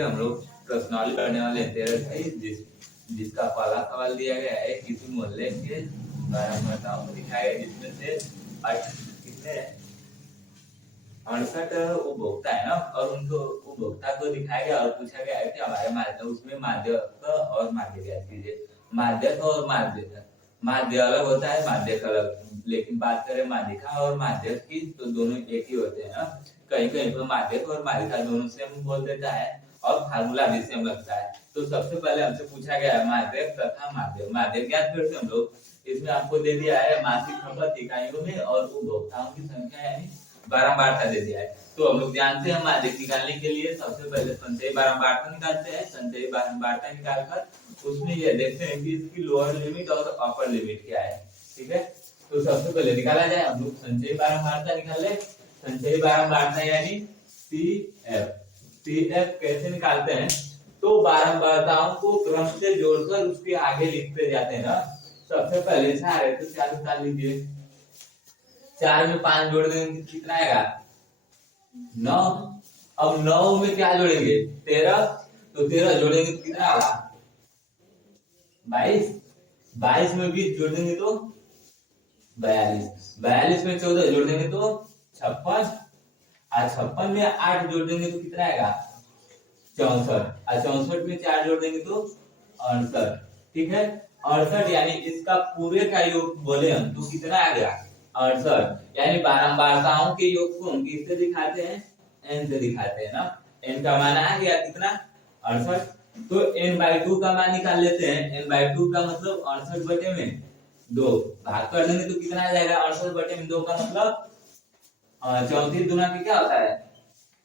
हम लोग प्रश्नावली पढ़ने वाले हैं 13 जिसका पहला सवाल दिया गया है किसी मोहल्ले के 12 मतदाताओं को दिखाया गया जिसमें से कितने 68 उपभोक्ता है ना, और उनको उपभोक्ता को दिखाया गया और पूछा गया है कि हमारे माध्यम उसमें माध्यक और माध्यक याद कीजिए। माध्यक और माध्य अलग होता है, माध्यक अलग, लेकिन बात करें माध्यिका और माध्यक की तो दोनों एक ही होते हैं ना। कहीं कहीं पर माध्यक और माध्यिका दोनों सेम बोल देता है और फार्मूला भी सेम लगता है। तो सबसे पहले हमसे पूछा गया है माध्यक तथा माध्यक। माध्यक ज्ञात करते हम लोग, इसमें आपको दे दिया है मासिक खपत इकाइयों में और उपभोक्ताओं की संख्या यानी बारंबारता दे दिया है। तो हम लोग जानते हैं माध्यक निकालने के लिए सबसे पहले संचयी बारंबारता निकालते हैं। संचयी बारंबारता निकालकर उसमें ये देखते हैं कि इसकी लोअर लिमिट और अपर लिमिट क्या है। ठीक है, तो सबसे पहले निकाला जाए, हम लोग संचयी बारंबारता निकाल ले। संचयी बारंबारता यानी CF। CF कैसे निकालते हैं, तो बारंबारताओं को क्रम से जोड़कर उसके आगे लिखते जाते हैं ना। सबसे पहले 4 है तो 4 निकाल लीजिए, 4 में 5 जोड़ देंगे कितना आएगा 9। अब 9 में क्या जोड़ेंगे 13, तो 13 जोड़ेंगे तो कितना आएगा 22। 22 में 20 जोड़ देंगे तो 42। 42 में 14 जोड़ देंगे तो 56। और 56 में 8 जोड़ देंगे तो कितना आएगा 64। और 64 में 4 जोड़ देंगे तो 68। ठीक है, 68 यानी इसका पूरे का योग बोले हम तो कितना आ गया 68। यानी बारंबारताओं के योग को हम किससे दिखाते हैं, n से दिखाते हैं ना। n का मान आ गया कितना 68, तो n/2 का मान निकाल लेते हैं। n/2 का मतलब 68/2 भाग कर देंगे तो कितना आ जाएगा 68/2 का मतलब 34 गुना के क्या होता है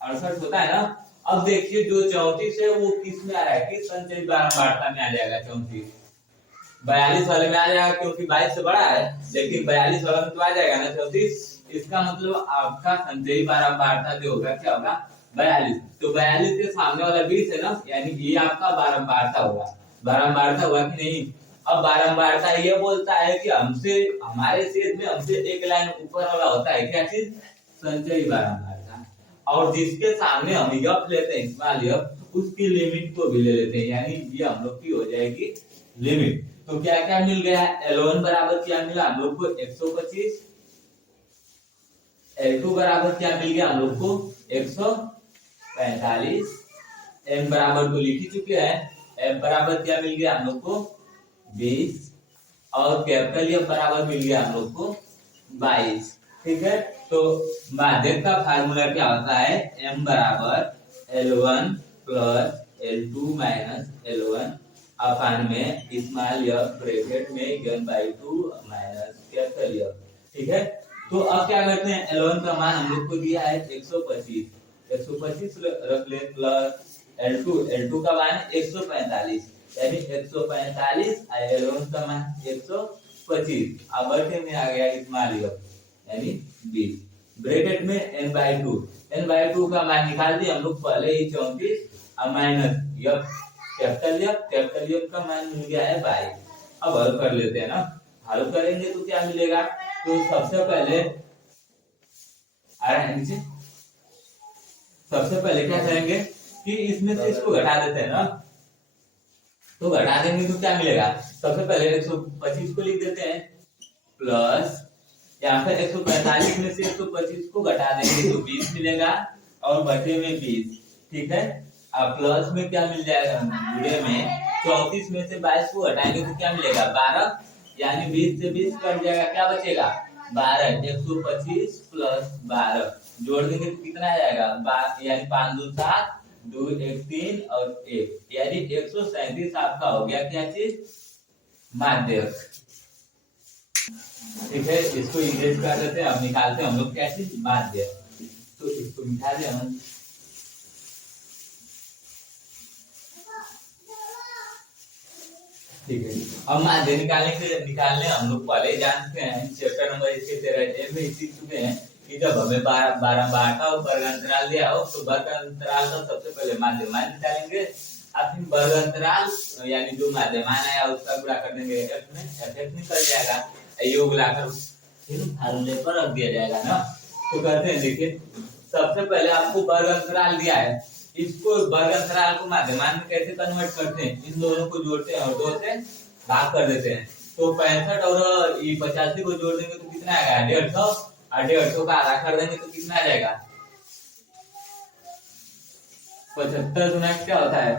68 होता है ना। अब देखिए जो 34 है वो किस में आ रहा है, किस संचयी बारंबारता में आ जाएगा 34। 42 वाले में आ जाएगा क्योंकि 22 से बड़ा है, लेकिन 42 वाला में तो आ जाएगा ना 34। इसका मतलब आपका संचयी बारंबारता जो होगा क्या होगा 42। तो 42 के सामने वाला 20 है ना, यानी ये आपका बारंबारता होगा। बारंबारता हुआ कि नहीं। अब बारंबारता ये बोलता है कि हमसे हमारे क्षेत्र में हमसे एक लाइन ऊपर वाला होता है क्या चीज संचयी बारंबारता, और जिसके सामने हम यफ लेते हैं स्मॉल यफ उसकी लिमिट को भी ले लेते हैं, यानी ये हम लोग की हो जाएगी लिमिट। तो क्या क्या मिल गया L1 बराबर क्या मिला हम लोग को 125, L2 बराबर क्या मिल गया हम लोग को 145, M बराबर को लिख ही चुके हैं, F बराबर क्या मिल गया हम लोग को 20 और कैपिटल F बराबर मिल गया हम लोग को 22। ठीक है, तो माध्यक का फार्मूला क्या होता है M बराबर L1 plus L2 minus L1 अपान में स्मॉल f ब्रैकेट में n/2 माइनस कैपिटल F। ठीक है, तो अब क्या करते हैं L1 का मान हम लोग को दिया है 125 रख ले प्लस L2 का मान 145 यानी 145 और L1 का मान 125। अब बटे में आ गया स्मॉल f यानी 20 ब्रैकेट में n/2 का मान निकाल दिया हम लोग पहले ही 34 और माइनस f कैपिटल F का मान मिल गया है 22। अब हल कर लेते हैं ना। हल करेंगे तो क्या मिलेगा, तो सबसे पहले आ रहा है नीचे, सबसे पहले क्या करेंगे कि इसमें से इसको घटा देते हैं ना। तो घटा देंगे तो क्या मिलेगा, सबसे पहले 125 को लिख देते हैं प्लस यहाँ पे 145 में से 125 को घटा देंगे तो 20 मिलेगा और बटे में 20। ठीक है, अब प्लस में क्या मिल जाएगा बुरे में 34 में से 22 को हटाएंगे तो क्या मिलेगा 12, यानी 20 से 20 कट जाएगा क्या बचेगा 12। 125 प्लस 12 जोड़ देंगे तो कितना आ जाएगा यानी 5 2 7 2 1 3 और 1 यानी 137 आपका हो गया क्या चीज माध्यक। ठीक है, इसको इंग्लिश कर देते हैं, अब निकालते हैं हम लोग क्या चीज माध्यक। तो इसको मिटा दे हम। ठीक है, अब माध्य निकालने हम लोग पहले जानते हैं चैप्टर नंबर इसके 13 में सीख चुके हैं कि जब हमें बारंबारता और वर्ग अंतराल दिया हो तो वर्ग अंतराल का सबसे पहले माध्यमान निकालेंगे, फिर वर्ग अंतराल यानी जो माध्यमान आया उसका गुणा कर देंगे f में, f निकल जाएगा, योग लाकर फिर फार्मूले पर रख दिया जाएगा ना। तो करते हैं, देखिए सबसे पहले आपको वर्ग अंतराल दिया है, इसको वर्ग अंतराल को माध्यमान में कैसे कन्वर्ट करते हैं, इन दोनों को जोड़ते हैं और 2 से भाग कर देते हैं। तो 65 और ये 85 को जोड़ देंगे तो कितना आएगा 150, और 150 का आधा कर देंगे तो कितना आ जाएगा 75 गुना क्या होता है,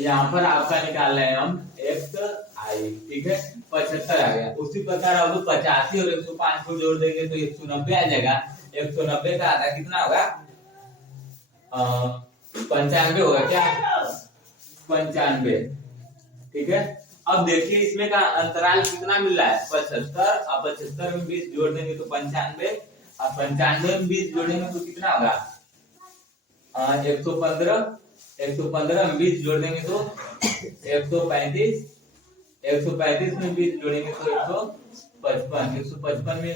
यहाँ पर आपका निकाल रहे हैं हम एक्स आई, ठीक है 75 आ गया। उसी प्रकार अब 85 और 105 को जोड़ देंगे तो 190 आ जाएगा। 190 का आधा कितना होगा 95 होगा क्या 95, ठीक है। अब देखिए इसमें का अंतराल कितना मिल रहा है 75, अब 75 में 20 जोड़ देंगे तो 95, अब 95 में 20 जोड़ेंगे तो कितना होगा 115, 115 में 20 जोड़ देंगे तो 135, 135 में 20 जोड़ेंगे तो 155, 155 में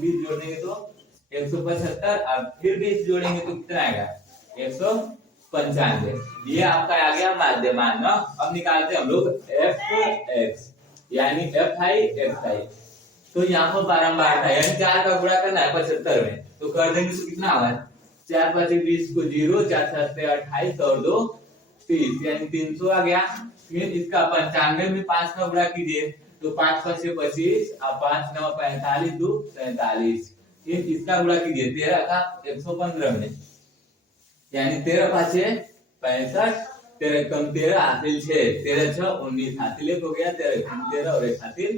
20 जोड़ देंगे तो 175, और फिर 20 जोड़ेंगे तो कितना आएगा 195। ये आपका आ गया माध्यमान ना। अब निकालते हैं हम लोग एफ एक्स यानी एफ आई एक्स आई। तो यहाँ पर बारंबार था यानी 4 का गुणा करना है 75 में, तो कर देंगे तो कितना होगा 4 5 20 को 0, 4 7 28 और 2 30 यानी 300 आ गया। फिर इसका 95 में 5 का गुणा कीजिए तो 5 5 25 और 5 9 45 2 47, फिर इसका गुणा कीजिए 13 का 115 में यानी 13 5 65, 13 कम 13 हासिल 6, 13 6 19 हासिल 1 हो गया, 13 कम 13 और 1 हासिल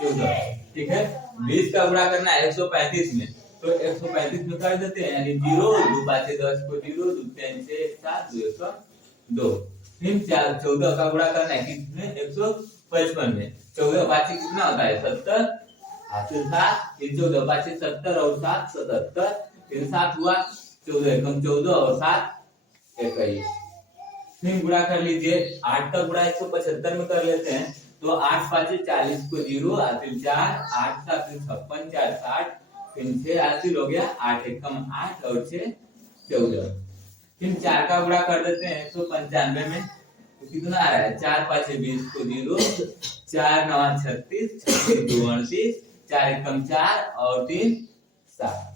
14, ठीक है। 20 का गुणा करना है 135 में, तो 135 में कर देते हैं यानी 0 2 5 10 को 0 2 3 6 7 2 102। फिर 14 का गुणा करना है किसमें 155 में, 14 5 कितना होता है 70 हासिल 7, फिर 14 5 70 और 7 77, फिर 7 हुआ 14 कम 14 और 7 21। फिर गुणा कर लीजिए 8 का गुणा 175 में कर लेते हैं तो 8 5 40 को 0 हासिल 4, 8 7 56 4 60, फिर 6 हासिल हो गया 8 1 कम 8 और 6 14। फिर 4 का गुणा कर देते हैं 195 में तो कितना आ रहा है 4 5 20 को 0, 4 9 36 36 2 38, 4 1 कम 4 और 3 7।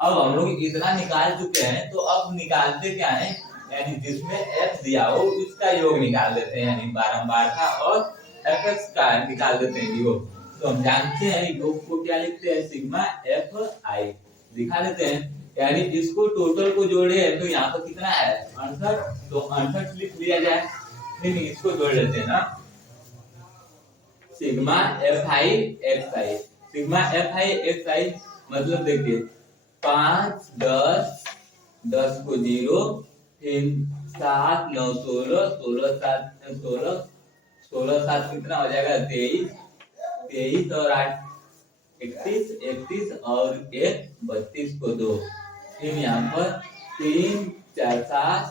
अब हम लोग इतना निकाल चुके हैं तो अब निकालते क्या है यानी जिसमें f दिया हो उसका योग निकाल देते हैं, यानी बारंबार का और fx का निकाल देते हैं योग। तो हम जानते हैं योग को क्या लिखते हैं सिग्मा एफ आई दिखा देते हैं, यानी इसको टोटल को जोड़े तो यहाँ पर कितना है 68, तो 68 लिख लिया जाए। फिर इसको जोड़ लेते हैं ना sigma F I X I, sigma F I X I मतलब देखिए 5 10 10 को 0, फिर 7 9 16 16 7 16 16 7 कितना हो जाएगा 23 23 और 8 31 31 और 1 32 को 2, फिर यहाँ पर 3 4 7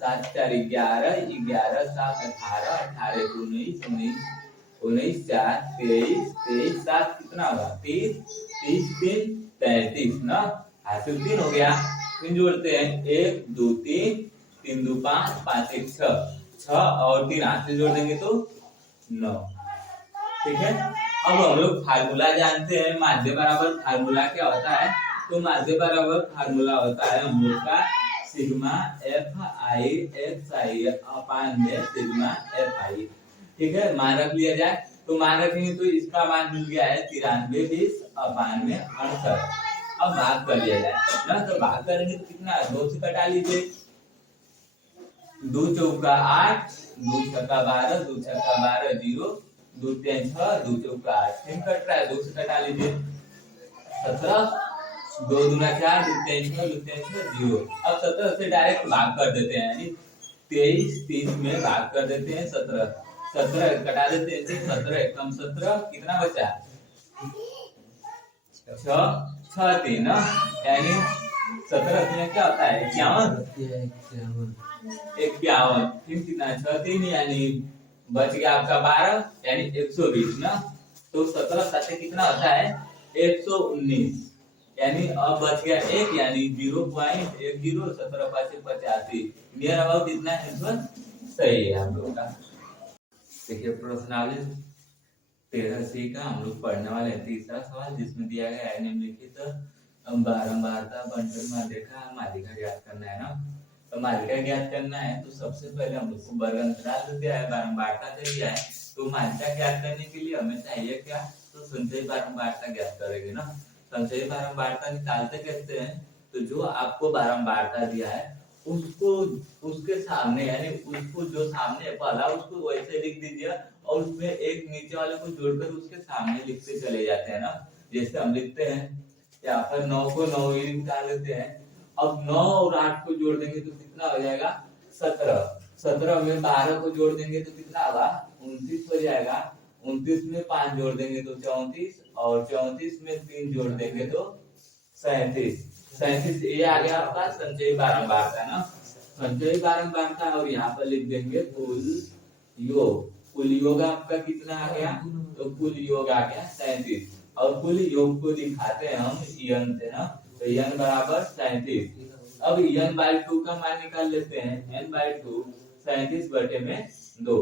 7 4 11 11 7 18 18 19 19 19 4 23 23 7 कितना होगा 30 30 3 35 ना हासिल 3 हो गया। फिर जोड़ते हैं 1 2 3 3 2 5 5 1 6 6 और 3 हासिल जोड़ देंगे तो 9, ठीक है। अब हम लोग फार्मूला जानते हैं माध्य बराबर फार्मूला क्या होता है, तो माध्य बराबर फार्मूला होता है हम लोग का सिग्मा एफ आई एक्स आई अपान में सिग्मा एफ आई, ठीक है। मान रख लिया जाए तो मान रखेंगे तो इसका मान मिल गया है 93 20 अपान में 68। अब भाग कर लिया जाए ना, तो भाग करेंगे तो कितना 2 से कटा लीजिए 2 चौका 8 2 छक्का 12 2 छक्का 12 0 2 3 6 2 चौका 8, फिर कट रहा है 2 से कटा लीजिए 17 2 दूना 4 2 3 6 2 3 6 0। अब 17 से डायरेक्ट भाग कर देते हैं यानी 23 30 में भाग कर देते हैं 17 17 कटा देते हैं 17 कम 17 कितना बचा 6 6 3 ना, यानी 17 में क्या होता है 51 51, फिर कितना 6 3 यानी बच गया आपका 12 यानी 120 ना, तो 17 7 कितना होता है 119, यानी अब बच गया 1 यानी 0.10 17 5 85, नियर अबाउट इतना आंसर सही है हम लोग का। देखिए प्रश्नावली 13C का हम लोग पढ़ने वाले हैं तीसरा सवाल, जिसमें दिया गया है निम्नलिखित बारंबारता बंटन माध्यिका माध्यिका ज्ञात करना है ना। तो माध्यिका ज्ञात करना है तो सबसे पहले हम लोग को वर्ग अंतराल दिया है, बारंबारता दे दिया है, तो माध्यिका ज्ञात करने के लिए हमें चाहिए क्या, तो संचयी बारंबारता ज्ञात करेंगे ना। संचयी बारंबारता निकालते कैसे हैं, तो जो आपको बारंबारता दिया है उसको उसके सामने यानी उसको जो सामने पहला उसको वैसे लिख दीजिए और उसमें एक नीचे वाले को जोड़कर उसके सामने लिखते चले जाते हैं ना। जैसे हम लिखते हैं यहाँ पर 9 को 9 ही निकाल लेते हैं। अब 9 और 8 को जोड़ देंगे तो कितना हो जाएगा 17। 17 में 12 को जोड़ देंगे तो कितना होगा 29 हो जाएगा। 29 में 5 जोड़ देंगे तो 34 और 34 में 3 जोड़ देंगे तो 37। 37 ये आ गया आपका संचयी बारंबारता ना। संचयी बारंबारता और यहाँ पर लिख देंगे कुल योग। कुल योग आपका कितना आ गया, तो कुल योग आ गया 37 और कुल योग को दिखाते हैं हम n से ना, तो n बराबर 37। अब n बाई 2 का मान निकाल लेते हैं, n बाई 2 37 बटे में 2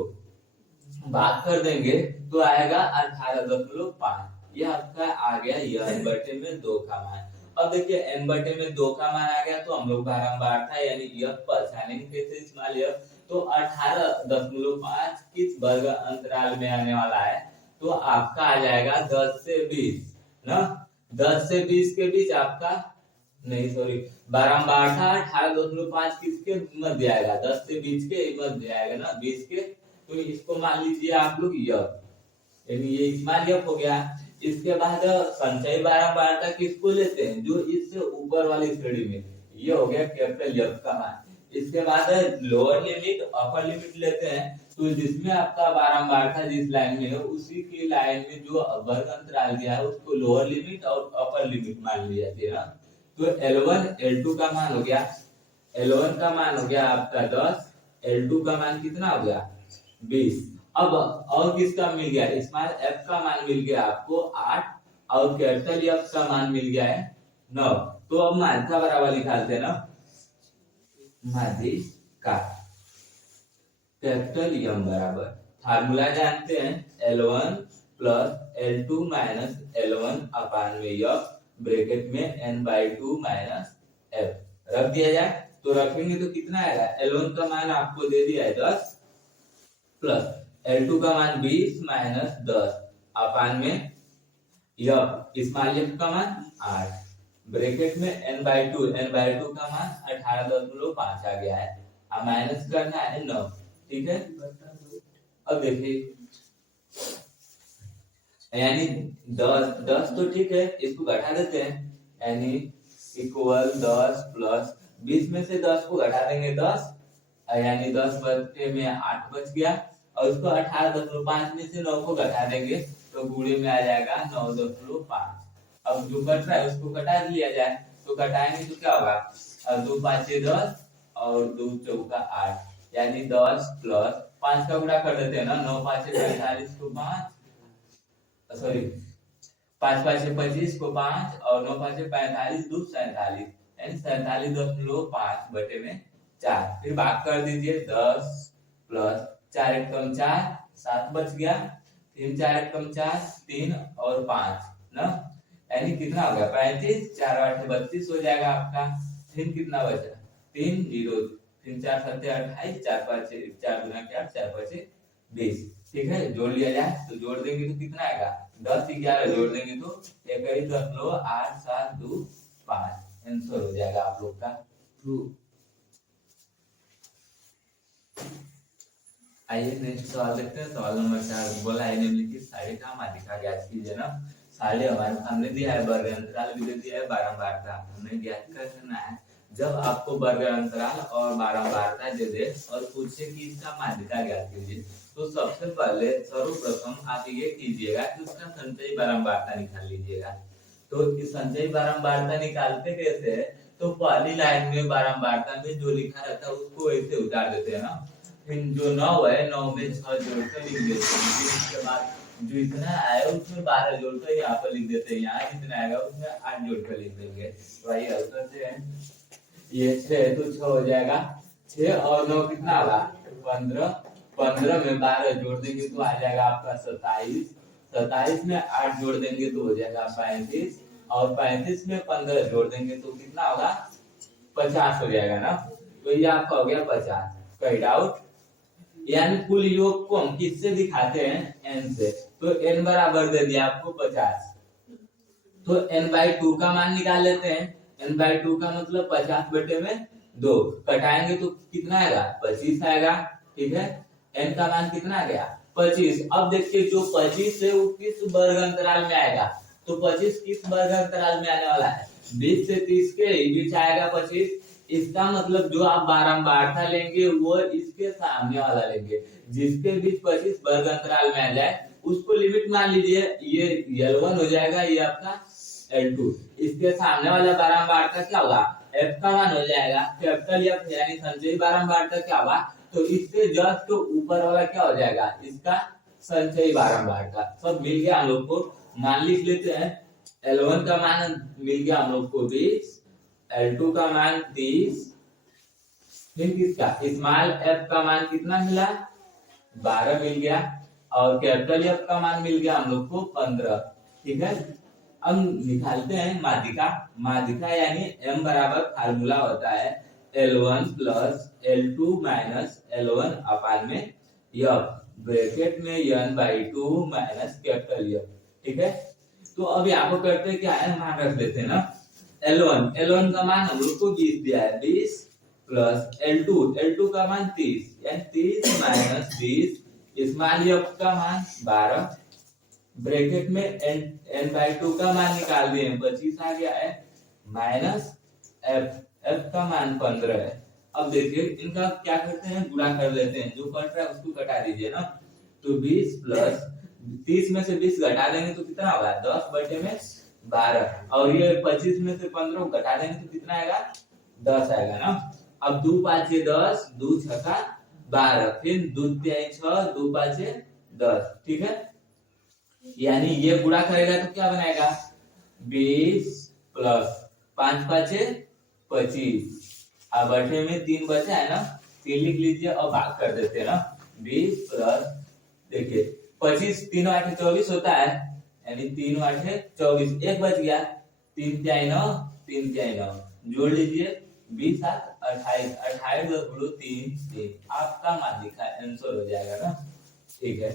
बात कर देंगे तो आएगा 18.5। ये आपका आ गया n बटे में 2 का मान। अब देखिए n बटे में 2 का मान आ गया तो हम लोग बारंबारता यानी यह पहचानेंगे कैसे इस्तेमाल यह, तो 18.5 किस वर्ग अंतराल में आने वाला है, तो आपका आ जाएगा 10 से 20 ना। 10 से 20 के बीच आपका नहीं सॉरी बारंबारता 18.5 किसके मध्य आएगा, 10 से 20 के मध्य आएगा ना, 20 के। तो इसको मान लीजिए आप लोग यानी ये मान यफ हो गया। इसके बाद संचयी बारंबारता किसको लेते हैं, जो इससे ऊपर वाली श्रेणी में, ये हो गया कैपिटल एफ का मान। इसके बाद लोअर लिमिट अपर लिमिट लेते हैं, तो जिसमें आपका बारंबारता जिस लाइन में है उसी की लाइन में जो वर्ग अंतराल दिया है उसको लोअर लिमिट और अपर लिमिट मान ली जाती है ना। तो L1 L2 का मान हो गया, L1 का मान हो गया आपका 10, L2 का मान कितना हो गया 20। अब और किसका मिल गया, स्मॉल f का मान मिल गया आपको 8 और कैपिटल F का मान मिल गया है 9। तो अब माध्यिका बराबर निकालते हैं ना, माध्यिका कैपिटल M बराबर फार्मूला जानते हैं L1 plus L2 minus L1 अपान में F ब्रैकेट में n/2 माइनस f रख दिया जाए। तो रखेंगे तो कितना आएगा, L1 का मान आपको दे दिया है 10 प्लस L2 का मान 20 माइनस 10 अपान में यह स्मॉल f का मान 8 ब्रैकेट में n/2 का मान 18.5 आ गया है। अब माइनस करना है 9, ठीक है। अब देखिए यानी 10 तो ठीक है, इसको घटा देते हैं यानी इक्वल 10 प्लस 20 में से 10 को घटा देंगे 10 यानी 10 बचे में 8 बच गया और उसको 18.5 में से 9 को घटा देंगे तो गुणे में आ जाएगा 9.5। अब जो कट रहा है उसको घटा लिया जाए, तो घटाएंगे तो क्या होगा 2 5 10 और 2 4 8 यानी 10 प्लस 5 का गुणा कर देते हैं ना, 9 5 45 को 5 सॉरी 5 5 25 को 5 और 9 5 45 2 47 यानी 47.5 बटे में 4। फिर भाग कर दीजिए 10 प्लस 4 एक कम 4 7 बच गया, 3 4 एक कम 4 3 और 5 ना, यानी कितना हो गया 35 4 8 32 हो जाएगा आपका। फिर कितना बचा 3 0 3 4 7 28 4 5 4 गुना 4 4 5 20, ठीक है। जोड़ लिया जाए तो जोड़ देंगे तो कितना आएगा 10 11 जोड़ देंगे तो 21.872 आंसर हो जाएगा आप लोग का ट्रू। आइए नेक्स्ट सवाल देखते हैं। सवाल नंबर 4 बोला है निम्नलिखित सारे का माध्यिका ज्ञात कीजिए ना। सारे हमारे सामने दिया है, वर्ग अंतराल भी दे दिया है, बारंबारता हमें ज्ञात करना है। जब आपको वर्ग अंतराल और बारंबारता दे दे और पूछे कि इसका माध्यिका ज्ञात कीजिए, तो सबसे पहले सर्वप्रथम आप ये कीजिएगा कि उसका संचयी बारंबारता निकाल लीजिएगा। तो इस संचयी बारंबारता निकालते कैसे है, तो पहली लाइन में बारंबारता में जो लिखा रहता है उसको ऐसे उतार देते हैं ना, फिर जो 9 है 9 में 6 जोड़कर लिख देते हैं, इसके बाद जो इतना आया उसमें 12 जोड़कर यहाँ पर लिख देते हैं, यहाँ जितना आएगा उसमें 8 जोड़कर लिख देंगे। तो आइए हल करते हैं। ये 6 तो 6 हो जाएगा, 6 और 9 कितना होगा 15, 15 में 12 जोड़ देंगे तो आ जाएगा आपका 27, 27 में 8 जोड़ देंगे तो हो जाएगा 35 और 35 में 15 जोड़ देंगे तो कितना होगा 50 हो जाएगा ना। तो ये आपका हो गया 50। कोई डाउट? यानी कुल योग को हम किससे दिखाते हैं? n से। तो n बराबर दे दिया आपको 50, तो n/2 का मान निकाल लेते हैं। n/2 का मतलब 50/2, कटाएंगे तो कितना आएगा? 25 आएगा। ठीक है, n का मान कितना आ गया? 25। अब देखिए जो 25 है वो किस वर्ग अंतराल में आएगा? तो 25 किस वर्ग अंतराल में आने वाला है? 20 से 30 के बीच आएगा 25। इसका मतलब जो आप बारंबारता लेंगे वो इसके सामने वाला लेंगे, जिसके बीच 25 वर्ग अंतराल में आ जाए उसको लिमिट मान लीजिए। ये L1 हो जाएगा, ये आपका L2। इसके सामने वाला बारंबारता क्या होगा? F का मान हो जाएगा कैपिटल F, यानी संचयी बारंबारता क्या होगा? तो इससे जस्ट तो ऊपर वाला क्या हो जाएगा? इसका संचयी बारंबारता। सब मिल गया हम लोग को, मान लिख लेते हैं। L1 का मान मिल गया हम लोग को 20, L2 का मान 30, फिर किसका? स्मॉल f का मान कितना मिला? 12 मिल गया, और कैपिटल F का मान मिल गया हम लोग को 15। ठीक है, अब निकालते हैं माध्यिका। माध्यिका यानी m बराबर फार्मूला होता है L1 plus L2 minus L1 अपान में F, ब्रैकेट में n/2 माइनस कैपिटल F। ठीक है, तो अब यहाँ पर करते हैं क्या है, मान रख देते हैं ना। L1 का मान हम लोग को 20 दिया है, 20 प्लस L2 का मान 30, यानी 30 माइनस 20, स्मॉल f का मान 12, ब्रैकेट में n/2 का मान निकाल दिए, 25 आ गया है, माइनस f का मान 15 है। अब देखिए इनका क्या करते हैं, गुणा कर लेते हैं, जो कट रहा है उसको कटा दीजिए ना। तो 20 प्लस 30 में से 20 घटा देंगे तो कितना होगा? 10/12, और ये 25 में से 15 घटा देंगे तो कितना आएगा? 10 आएगा ना। अब 2 5 10, 2 6 12, फिर 2 3 6, 2 5 10। ठीक है, यानी ये गुणा करेगा तो क्या बनाएगा? 20 प्लस 5 5 25, अब बटे में 3 बचा है ना, 3 लिख लीजिए और भाग कर देते हैं ना। 20 प्लस, देखिए 25 3 8 24 होता है, यानी 3 8 24, एक बच गया, 3 3 9, 3 3 9, जोड़ लीजिए 20 7 28, 28 3 3, आपका माध्यिका आंसर हो जाएगा ना। ठीक है।